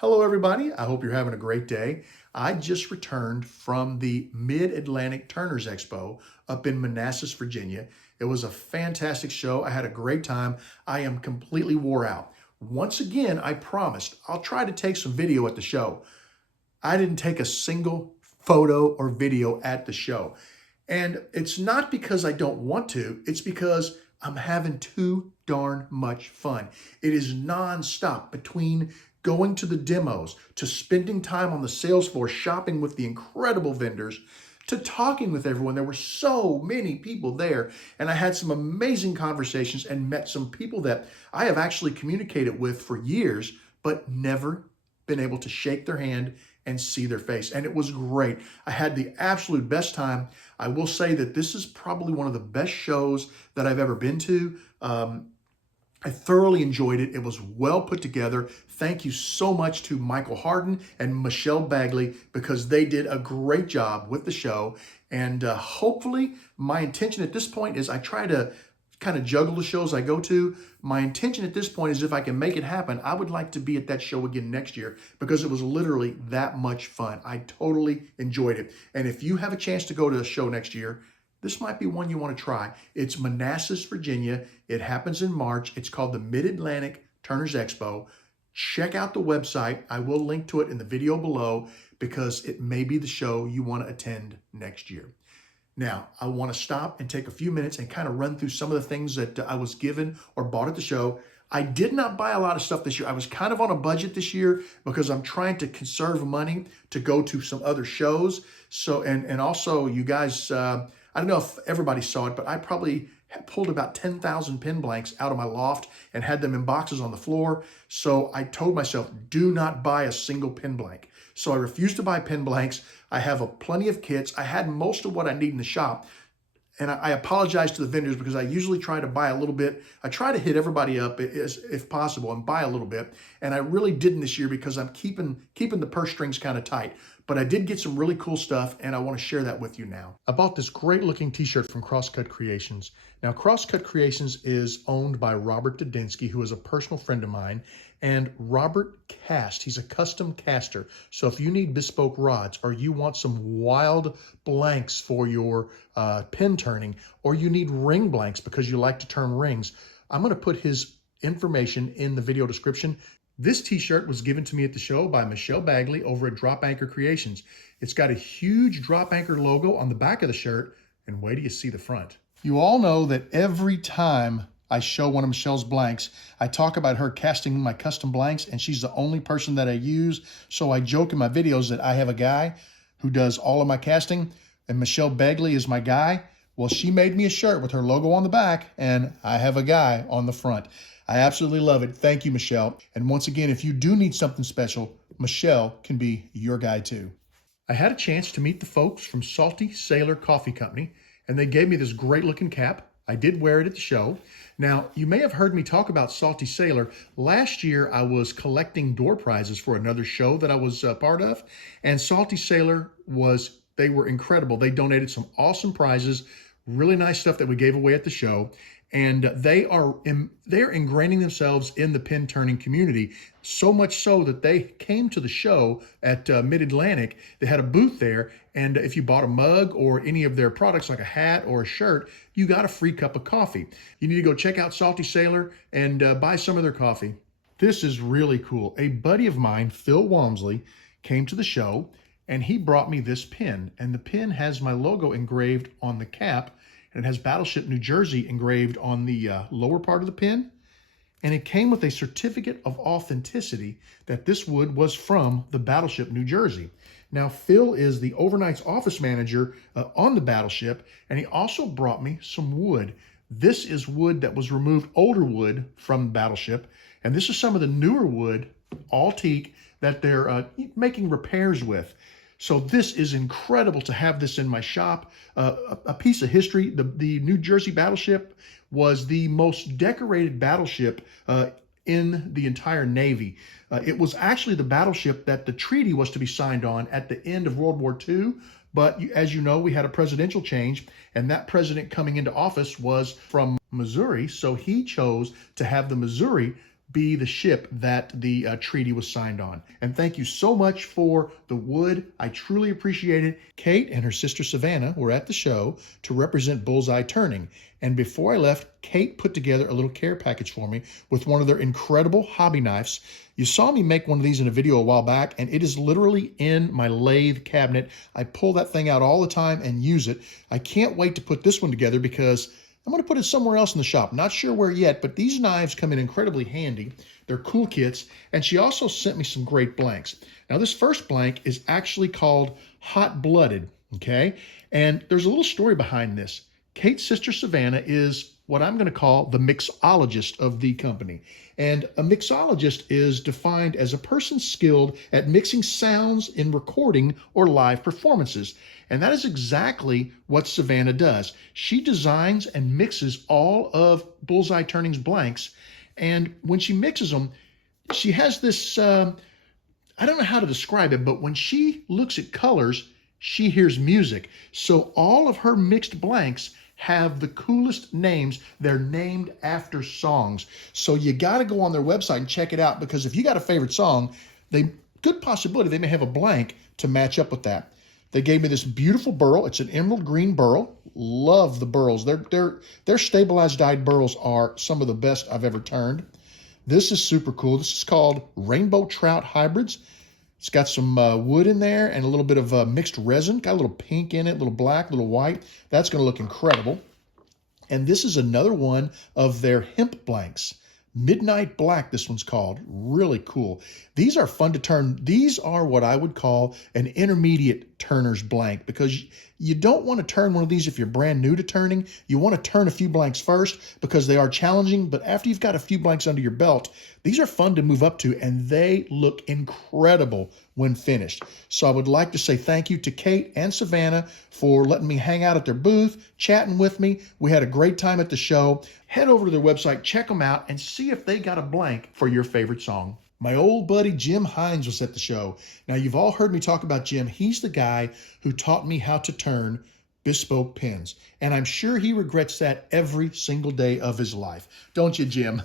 Hello, everybody. I hope you're having a great day. I just returned from the Mid-Atlantic Turners Expo up in Manassas, Virginia. It was a fantastic show. I had a great time. I am completely wore out. Once again, I promised I'll try to take some video at the show. I didn't take a single photo or video at the show. And it's not because I don't want to, it's because I'm having too darn much fun. It is nonstop between going to the demos, to spending time on the sales floor, shopping with the incredible vendors, to talking with everyone. There were so many people there, and I had some amazing conversations and met some people that I have actually communicated with for years, but never been able to shake their hand and see their face. And it was great. I had the absolute best time. I will say that this is probably one of the best shows that I've ever been to. I thoroughly enjoyed it. It was well put together. Thank you so much to Michael Harden and Michelle Bagley because they did a great job with the show. And hopefully, my intention at this point is I try to kind of juggle the shows I go to. My intention at this point is if I can make it happen, I would like to be at that show again next year because it was literally that much fun. I totally enjoyed it. And if you have a chance to go to the show next year, this might be one you want to try. It's Manassas, Virginia. It happens in March. It's called the Mid-Atlantic Turners Expo. Check out the website. I will link to it in the video below because it may be the show you want to attend next year. Now, I want to stop and take a few minutes and kind of run through some of the things that I was given or bought at the show. I did not buy a lot of stuff this year. I was kind of on a budget this year because I'm trying to conserve money to go to some other shows. So, and also you guys, I don't know if everybody saw it, but I probably pulled about 10,000 pin blanks out of my loft and had them in boxes on the floor. So I told myself, do not buy a single pin blank. So I refused to buy pin blanks. I have plenty of kits. I had most of what I need in the shop. And I apologize to the vendors because I usually try to buy a little bit. I try to hit everybody up if possible and buy a little bit. And I really didn't this year because I'm keeping the purse strings kind of tight. But I did get some really cool stuff and I want to share that with you now. I bought this great looking t-shirt from Crosscut Creations. Now Crosscut Creations is owned by Robert Dudinsky, who is a personal friend of mine, and Robert Cast. He's a custom caster. So if you need bespoke rods or you want some wild blanks for your pin turning, or you need ring blanks because you like to turn rings, I'm going to put his information in the video description. This t-shirt was given to me at the show by Michelle Bagley over at Drop Anchor Creations. It's got a huge Drop Anchor logo on the back of the shirt, and wait till you see the front. You all know that every time I show one of Michelle's blanks, I talk about her casting my custom blanks, and she's the only person that I use. So I joke in my videos that I have a guy who does all of my casting, and Michelle Bagley is my guy. Well, she made me a shirt with her logo on the back, and I have a guy on the front. I absolutely love it. Thank you, Michelle. And once again, if you do need something special, Michelle can be your guy too. I had a chance to meet the folks from Salty Sailor Coffee Company, and they gave me this great looking cap. I did wear it at the show. Now, you may have heard me talk about Salty Sailor. Last year, I was collecting door prizes for another show that I was part of, and Salty Sailor they were incredible. They donated some awesome prizes, really nice stuff that we gave away at the show. And they are ingraining themselves in the pin turning community, so much so that they came to the show at Mid-Atlantic. They had a booth there, and if you bought a mug or any of their products like a hat or a shirt, you got a free cup of coffee. You need to go check out Salty Sailor and buy some of their coffee. This is really cool. A buddy of mine, Phil Walmsley, came to the show, and he brought me this pin, and the pin has my logo engraved on the cap. And it has Battleship New Jersey engraved on the lower part of the pin. And it came with a certificate of authenticity that this wood was from the Battleship New Jersey. Now, Phil is the overnight's office manager on the Battleship, and he also brought me some wood. This is wood that was removed, older wood from the Battleship. And this is some of the newer wood, all teak, that they're making repairs with. So this is incredible to have this in my shop. A piece of history, the New Jersey battleship was the most decorated battleship in the entire Navy. It was actually the battleship that the treaty was to be signed on at the end of World War II. But as you know, we had a presidential change, and that president coming into office was from Missouri. So he chose to have the Missouri be the ship that the treaty was signed on. And thank you so much for the wood. I truly appreciate it. Kate and her sister Savannah were at the show to represent Bullseye Turning. And before I left, Kate put together a little care package for me with one of their incredible hobby knives. You saw me make one of these in a video a while back, and it is literally in my lathe cabinet. I pull that thing out all the time and use it. I can't wait to put this one together because I'm going to put it somewhere else in the shop. Not sure where yet, but these knives come in incredibly handy. They're cool kits, and she also sent me some great blanks. Now, this first blank is actually called Hot Blooded, okay? And there's a little story behind this. Kate's sister Savannah is what I'm going to call the mixologist of the company. And a mixologist is defined as a person skilled at mixing sounds in recording or live performances. And that is exactly what Savannah does. She designs and mixes all of Bullseye Turning's blanks. And when she mixes them, she has this, I don't know how to describe it, but when she looks at colors, she hears music. So all of her mixed blanks have the coolest names. They're named after songs. So you got to go on their website and check it out, because if you got a favorite song, good possibility they may have a blank to match up with that. They gave me this beautiful burl. It's an emerald green burl. Love the burls. Their stabilized dyed burls are some of the best I've ever turned. This is super cool. This is called Rainbow Trout Hybrids. It's got some wood in there and a little bit of mixed resin. Got a little pink in it, a little black, a little white. That's going to look incredible. And this is another one of their hemp blanks. Midnight Black, this one's called. Really cool. These are fun to turn. These are what I would call an intermediate turner's blank, because you don't want to turn one of these if you're brand new to turning. You want to turn a few blanks first because they are challenging, but after you've got a few blanks under your belt, these are fun to move up to, and they look incredible when finished. So I would like to say thank you to Kate and Savannah for letting me hang out at their booth, chatting with me. We had a great time at the show. Head over to their website, check them out, and see if they got a blank for your favorite song. My old buddy Jim Hines was at the show. Now, you've all heard me talk about Jim. He's the guy who taught me how to turn bespoke pens, and I'm sure he regrets that every single day of his life. Don't you, Jim?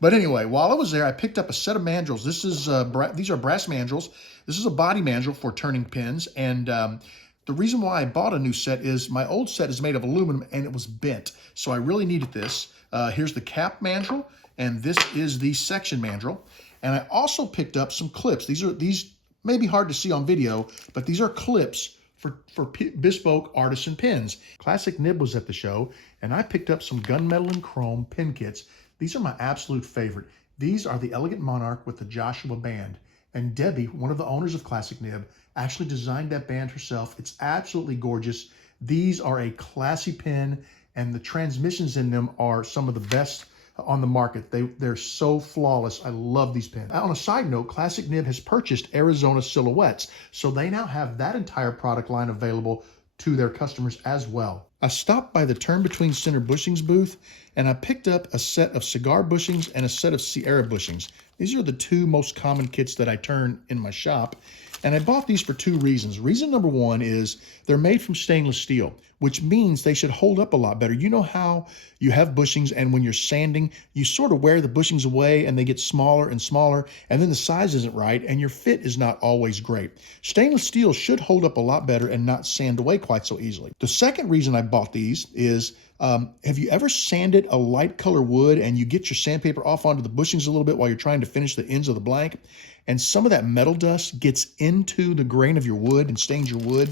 But anyway, while I was there, I picked up a set of mandrels. These are brass mandrels. This is a body mandrel for turning pens, and the reason why I bought a new set is my old set is made of aluminum and it was bent, so I really needed this. Here's the cap mandrel, and this is the section mandrel. And I also picked up some clips. These may be hard to see on video, but these are clips for bespoke artisan pens. Classic Nib was at the show, and I picked up some gunmetal and chrome pen kits. These are my absolute favorite. These are the Elegant Monarch with the Joshua band. And Debbie, one of the owners of Classic Nib, actually designed that band herself. It's absolutely gorgeous. These are a classy pen, and the transmissions in them are some of the best on the market. They're so flawless. I love these pens. On a side note, Classic Nib has purchased Arizona Silhouettes, so they now have that entire product line available to their customers as well. I stopped by the Turn Between Center Bushings booth, and I picked up a set of cigar bushings and a set of Sierra bushings. These are the two most common kits that I turn in my shop, and I bought these for two reasons. Reason number one is they're made from stainless steel, which means they should hold up a lot better. You know how you have bushings, and when you're sanding, you sort of wear the bushings away and they get smaller and smaller, and then the size isn't right and your fit is not always great. Stainless steel should hold up a lot better and not sand away quite so easily. The second reason I bought these is, have you ever sanded a light color wood and you get your sandpaper off onto the bushings a little bit while you're trying to finish the ends of the blank, and some of that metal dust gets into the grain of your wood and stains your wood?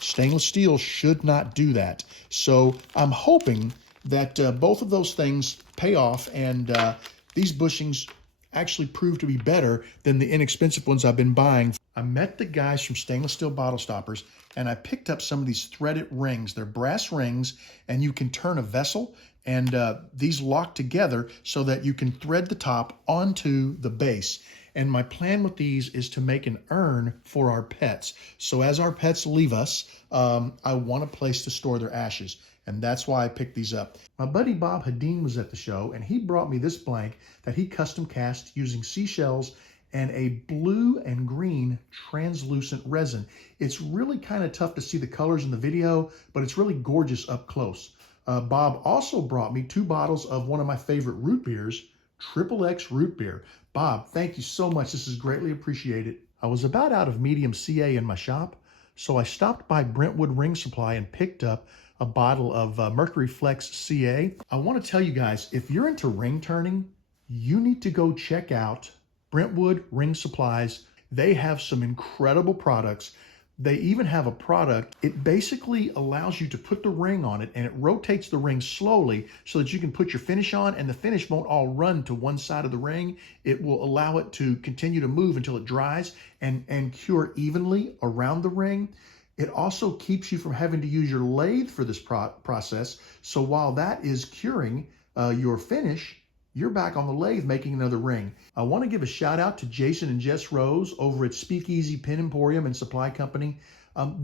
Stainless steel should not do that. So I'm hoping that both of those things pay off, and these bushings actually prove to be better than the inexpensive ones I've been buying. I met the guys from Stainless Steel Bottlestoppers, and I picked up some of these threaded rings. They're brass rings, and you can turn a vessel, and these lock together so that you can thread the top onto the base. And my plan with these is to make an urn for our pets. So as our pets leave us, I want a place to store their ashes. And that's why I picked these up. My buddy Bob Hadeen was at the show, and he brought me this blank that he custom cast using seashells and a blue and green translucent resin. It's really kind of tough to see the colors in the video, but it's really gorgeous up close. Bob also brought me 2 bottles of one of my favorite root beers, XXX root beer. Bob, thank you so much. This is greatly appreciated. I was about out of medium CA in my shop, so I stopped by Brentwood Ring Supply and picked up a bottle of Mercury Flex CA. I want to tell you guys, if you're into ring turning, you need to go check out Brentwood Ring Supplies. They have some incredible products. They even have a product, it basically allows you to put the ring on it and it rotates the ring slowly so that you can put your finish on and the finish won't all run to one side of the ring. It will allow it to continue to move until it dries and cure evenly around the ring. It also keeps you from having to use your lathe for this process. So while that is curing your finish, you're back on the lathe making another ring. I want to give a shout out to Jason and Jess Rose over at Speakeasy Pen Emporium and Supply Company. And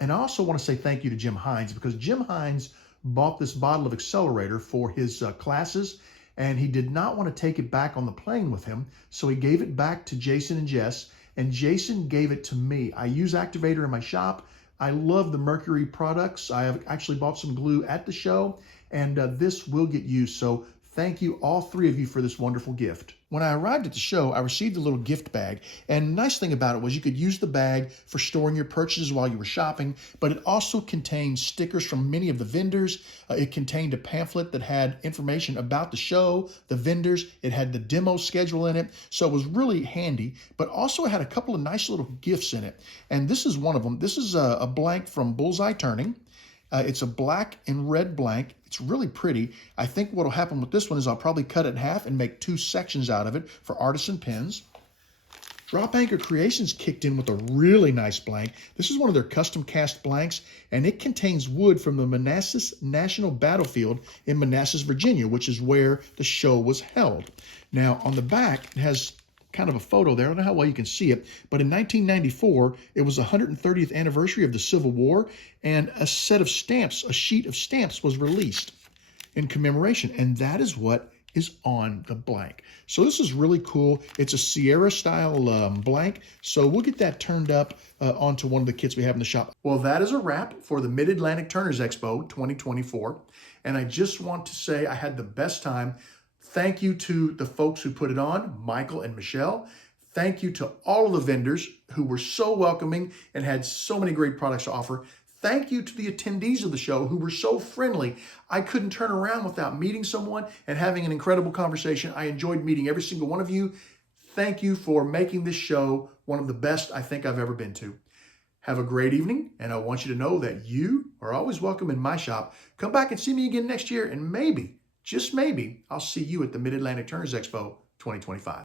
I also want to say thank you to Jim Hines, because Jim Hines bought this bottle of accelerator for his classes, and he did not want to take it back on the plane with him. So he gave it back to Jason and Jess, and Jason gave it to me. I use Activator in my shop. I love the Mercury products. I have actually bought some glue at the show, and this will get used. So thank you, all three of you, for this wonderful gift. When I arrived at the show, I received a little gift bag. And the nice thing about it was you could use the bag for storing your purchases while you were shopping, but it also contained stickers from many of the vendors. It contained a pamphlet that had information about the show, the vendors. It had the demo schedule in it. So it was really handy, but also it had a couple of nice little gifts in it. And this is one of them. This is a blank from Bullseye Turning. It's a black and red blank. It's really pretty. I think what will happen with this one is I'll probably cut it in half and make two sections out of it for artisan pens. Drop Anchor Creations kicked in with a really nice blank. This is one of their custom cast blanks, and it contains wood from the Manassas National Battlefield in Manassas, Virginia, which is where the show was held. Now, on the back, it has kind of a photo there. I don't know how well you can see it, but in 1994, it was the 130th anniversary of the Civil War, and a set of stamps, a sheet of stamps was released in commemoration, and that is what is on the blank. So this is really cool. It's a Sierra style blank, so we'll get that turned up onto one of the kits we have in the shop. Well, that is a wrap for the Mid-Atlantic Turners Expo 2024, and I just want to say I had the best time. Thank you to the folks who put it on, Michael and Michelle. Thank you to all of the vendors who were so welcoming and had so many great products to offer. Thank you to the attendees of the show who were so friendly. I couldn't turn around without meeting someone and having an incredible conversation. I enjoyed meeting every single one of you. Thank you for making this show one of the best I think I've ever been to. Have a great evening, and I want you to know that you are always welcome in my shop. Come back and see me again next year, and maybe, just maybe, I'll see you at the Mid-Atlantic Turners Expo 2025.